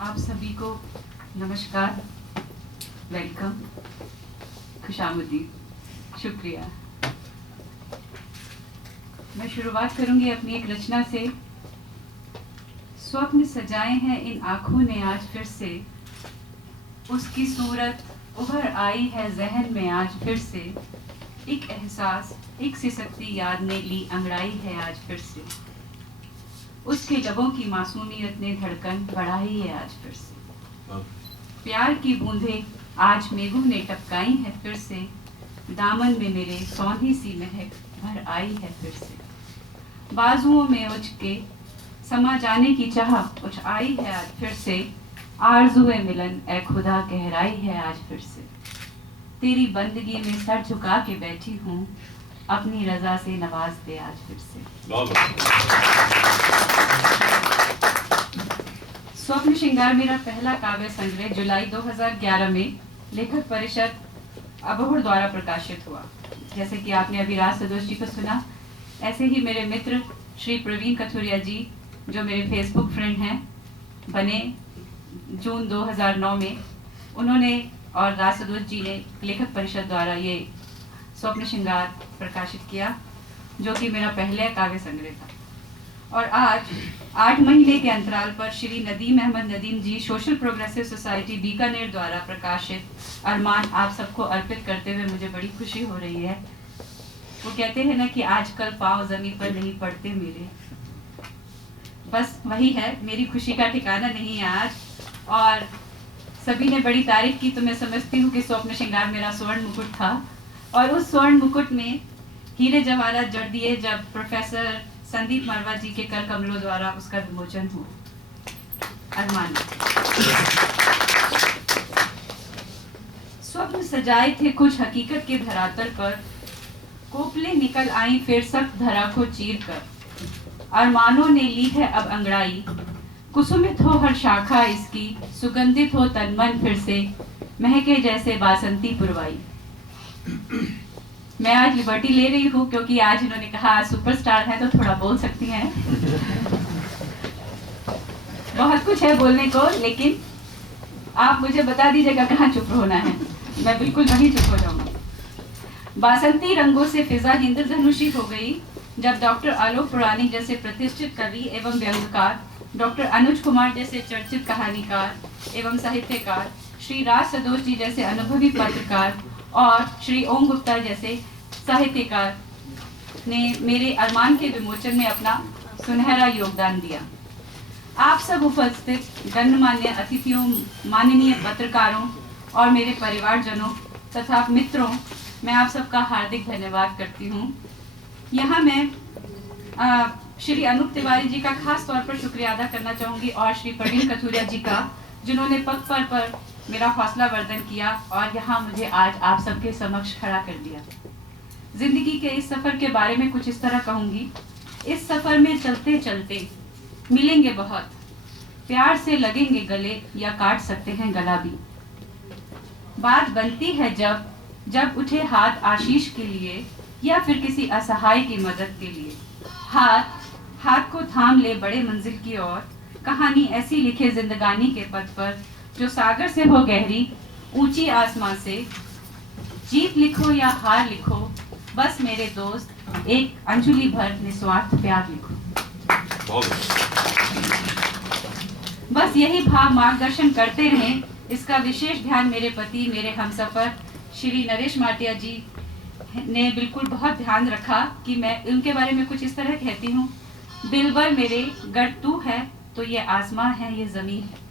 आप सभी को नमस्कार, वेलकम, खुशामदीद, शुक्रिया। मैं शुरुआत करूंगी अपनी एक रचना से। स्वप्न सजाए हैं इन आँखों ने आज फिर से, उसकी सूरत उभर आई है जहन में आज फिर से, एक एहसास एक सिसकती याद ने ली अंगड़ाई है आज फिर से, उसके लबों की मासूमियत ने धड़कन बढ़ाई है आज फिर से, प्यार की बूंदें आज मेघों ने टपकाई है फिर से, दामन में मेरे सौंधी सी महक भर आई है फिर से, बाजुओं में उठ के समा जाने की चाह उठ आई है आज फिर से, आरज़ुए मिलन ए खुदा गहराई है आज फिर से, तेरी बंदगी में सर झुका के बैठी हूँ, अपनी रजा से नवाज दे आज फिर से। स्वप्न श्रृंगार मेरा पहला काव्य संग्रह जुलाई 2011 में लेखक परिषद अबोहर द्वारा प्रकाशित हुआ। जैसे कि आपने अभी राज सदोष जी को सुना, ऐसे ही मेरे मित्र श्री प्रवीण कथुरिया जी, जो मेरे फेसबुक फ्रेंड हैं, बने जून 2009 में। उन्होंने और राज सदोष जी ने लेखक परिषद द्वारा ये स्वप्न श्रृंगार प्रकाशित किया, जो कि मेरा पहला काव्य संग्रह था। और आज 8 महीने के अंतराल पर श्री नदीम अहमद नदीम जी सोशल प्रोग्रेसिव सोसाइटी बीकानेर द्वारा प्रकाशित अरमान आप सबको अर्पित करते हुए मुझे बड़ी खुशी हो रही है। वो कहते हैं ना कि आजकल पाँव जमीन पर नहीं पड़ते मेरे, बस वही है, मेरी खुशी का ठिकाना नहीं है आज। और सभी ने बड़ी तारीफ की, तो मैं समझती हूँ कि स्वप्न श्रृंगार मेरा स्वर्ण मुकुट था, और उस स्वर्ण मुकुट में हीरे जवाहरात जड़ दिए जब प्रोफेसर संदीप मरवा जी के कर कमलों द्वारा उसका विमोचन हुआ। अरमान। स्वप्न सजाए थे कुछ हकीकत के धरातल पर, कोपले निकल आई फिर सख्त धरा को चीर कर, अरमानों ने ली है अब अंगड़ाई, कुसुमित हो हर शाखा इसकी, सुगंधित हो तन मन फिर से, महके जैसे बासंती पुरवाई। मैं आज लिबर्टी ले रही हूँ क्योंकि आज इन्होंने कहा आज सुपरस्टार है तो थोड़ा बोल सकती हैं। बहुत कुछ है बोलने को, लेकिन आप मुझे बता दीजिएगा कहाँ चुप होना है, मैं बिल्कुल वहीं चुप हो जाऊंगी। बासंती रंगों से फिजा इंद्रधनुषी हो गई जब डॉक्टर आलोक पुराणिक जैसे प्रतिष्ठित कवि एवं व्यंग्यकार, डॉक्टर अनुज कुमार जैसे चर्चित कहानीकार एवं साहित्यकार, श्री राज सदोष जी जैसे अनुभवी पत्रकार और श्री ओम गुप्ता जैसे साहित्यकार ने मेरे अरमान के विमोचन में अपना सुनहरा योगदान दिया। आप सब उपस्थित गणमान्य अतिथियों, माननीय पत्रकारों और मेरे परिवारजनों तथा मित्रों, मैं आप सबका हार्दिक धन्यवाद करती हूँ। यहाँ मैं श्री अनूप तिवारी जी का खास तौर पर शुक्रिया अदा करना चाहूँगी और श्री प्रवीण कथुरिया जी का, जिन्होंने पग पर मेरा हौसला वर्धन किया और यहाँ मुझे आज आप सबके समक्ष खड़ा कर दिया। जिंदगी के इस सफर के बारे में कुछ इस तरह कहूँगी। इस सफर में चलते चलते मिलेंगे बहुत, प्यार से लगेंगे गले या काट सकते हैं गला भी। बात बनती है जब उठे हाथ आशीष के लिए या फिर किसी असहाय की मदद के लिए, हाथ को थाम ले बड़े मंजिल की ओर, कहानी ऐसी लिखे जिंदगानी के पथ पर जो सागर से हो गहरी, ऊंची आसमां से। जीत लिखो या हार लिखो, बस मेरे दोस्त एक अंजुलि भर निस्वार्थ प्यार लिखो। बस यही भाव मार्गदर्शन करते रहें। इसका विशेष ध्यान मेरे पति, मेरे हमसफर श्री नरेश माटिया जी ने बिल्कुल बहुत ध्यान रखा कि मैं उनके बारे में कुछ इस तरह कहती हूँ। दिलबर मेरे गर तू है तो ये आसमां है ये जमीन है,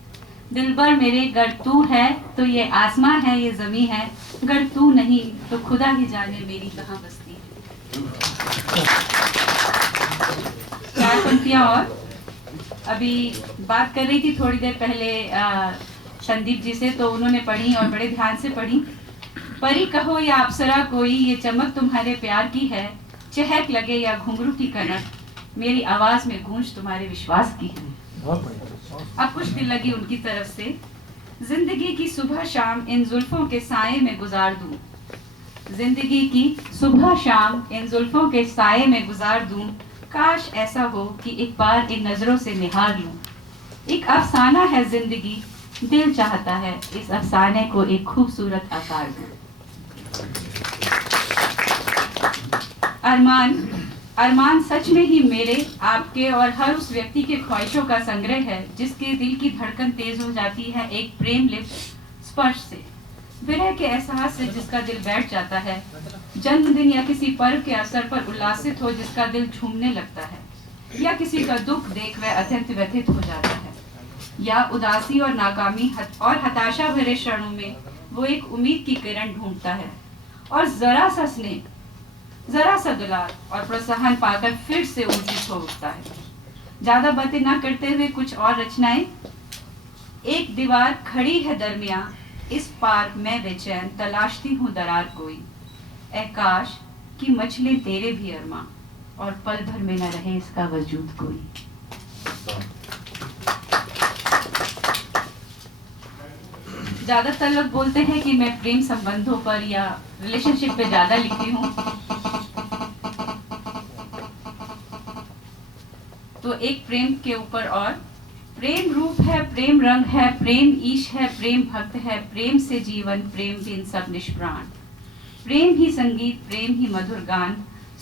दिलबर मेरे गर तू है तो ये आसमां है ये जमी है, गर तू नहीं तो खुदा ही जाने मेरी कहाँ बसती है। 4 पंक्तियां और अभी बात कर रही थी थोड़ी देर पहले संदीप जी से, तो उन्होंने पढ़ी और बड़े ध्यान से पढ़ी। परी कहो या अप्सरा कोई, ये चमक तुम्हारे प्यार की है, चहक लगे या घुंघरू की कनक, मेरी आवाज में गूंज तुम्हारे विश्वास की है। अब कुछ दिल लगी उनकी तरफ से। जिंदगी की सुबह शाम इन जुल्फों के साए में गुजार दूं, जिंदगी की सुबह शाम इन जुल्फों के साए में गुजार दूं, काश ऐसा हो कि एक बार इन नजरों से निहार लूं, एक अफसाना है जिंदगी, दिल चाहता है इस अफसाने को एक खूबसूरत आकार दें। अरमान सच में ही मेरे, आपके और हर उस व्यक्ति के ख्वाहिशों का संग्रह है जिसके दिल की धड़कन तेज हो जाती है एक प्रेम लिप्त स्पर्श से, विरह के एहसास से जिसका दिल बैठ जाता है, जन्मदिन या किसी पर्व के अवसर पर उल्लासित हो जिसका दिल झूमने लगता है, या किसी का दुख देख वह अत्यंत व्यथित हो जाता है, या उदासी और नाकामी और हताशा भरे क्षणों में वो एक उम्मीद की किरण ढूंढता है और जरा सा स्नेह, जरा सा दुलार और प्रोत्साहन पाकर फिर से ऊर्जित हो उठता है। ज्यादा बातें ना करते हुए कुछ और रचनाएं। एक दीवार खड़ी है दरमियां, इस पार मैं बेचैन तलाशती हूँ दरार कोई, ऐ काश कि मछली तेरे भी अरमा और पल भर में न रहे इसका वजूद कोई। ज्यादातर लोग बोलते हैं कि मैं प्रेम संबंधों पर या रिलेशनशिप पे ज्यादा लिखती हूँ, तो एक प्रेम के ऊपर और, प्रेम रूप है, प्रेम रंग है, प्रेम ईश है, प्रेम भक्त है, प्रेम से जीवन, प्रेम बिन सब निष्प्राण, प्रेम ही संगीत, प्रेम ही मधुर गान,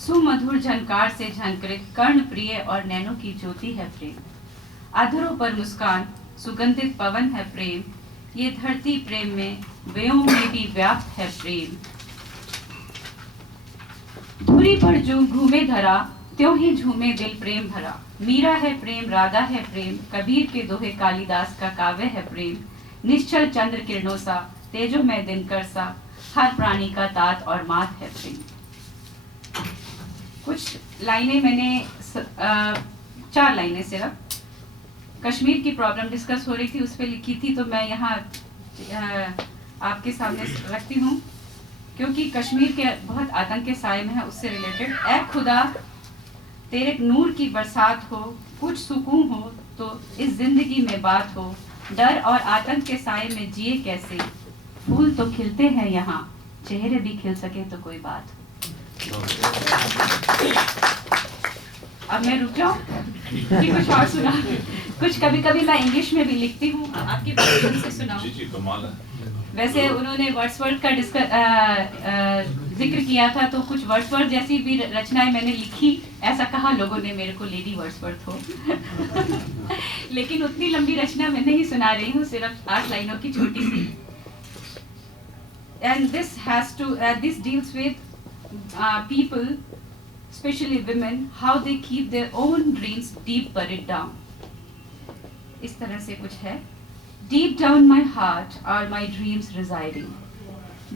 सुमधुर झनकार से झंकृत कर्ण प्रिय और नैनों की ज्योति है प्रेम, अधरों पर मुस्कान, सुगंधित पवन है प्रेम, ये धरती प्रेम में, व्योम में भी व्याप्त है प्रेम। धुरी पर जो घूमे धरा, त्यों ही झूमे दिल प्रेम भरा, मीरा है प्रेम, राधा है प्रेम, कबीर के दोहे कालिदास का काव्य है प्रेम, निश्चल चंद्र किरणों सा, तेजो में दिनकर सा, हर प्राणी का तात और मात है प्रेम। कुछ लाइनें मैंने 4 लाइनें सिर्फ कश्मीर की प्रॉब्लम डिस्कस हो रही थी उस पर लिखी थी, तो मैं यहाँ आपके सामने रखती हूँ क्योंकि कश्मीर के बहुत आतंक के साए में है, उससे रिलेटेड। ऐ खुदा तेरे नूर की बरसात हो, कुछ सुकून हो तो इस जिंदगी में बात हो, डर और आतंक के साए में जिए कैसे, फूल तो खिलते हैं यहाँ, चेहरे भी खिल सके तो कोई बात। अब मैं रुक जाऊं कि कुछ और सुना? कुछ कभी कभी मैं इंग्लिश में भी लिखती हूँ, आपकी बात से सुनाऊं। वैसे उन्होंने वर्ड्सवर्थ का जिक्र किया था, तो कुछ वर्ड्सवर्थ जैसी भी रचनाएं मैंने लिखी, ऐसा कहा लोगों ने मेरे को लेडी वर्ड्सवर्थ हो। लेकिन उतनी लंबी रचना मैं नहीं सुना रही हूँ, सिर्फ 8 लाइनों की छोटी सी। And this deals with people, especially women, how they keep their own dreams deep buried down. इस तरह से कुछ है। Deep down my heart are my dreams residing.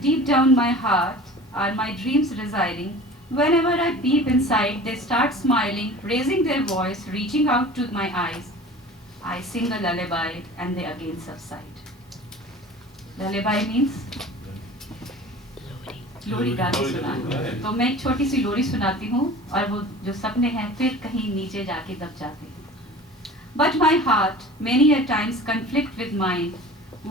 Deep down my heart are my dreams residing. Whenever I peep inside, they start smiling, raising their voice, reaching out to my eyes. I sing a lullaby and they again subside. Lullaby means लोरी गाना सुनाना। तो मैं एक छोटी सी लोरी सुनाती हूँ और वो जो सपने हैं फिर कहीं नीचे जाके दब जाते हैं। But my heart, many a times conflict with mine,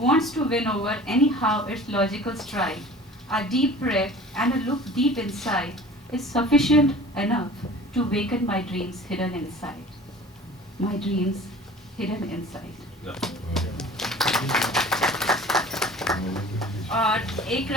wants to win over anyhow its logical stride. A deep breath and a look deep inside is sufficient enough to waken my dreams hidden inside. My dreams hidden inside. और एक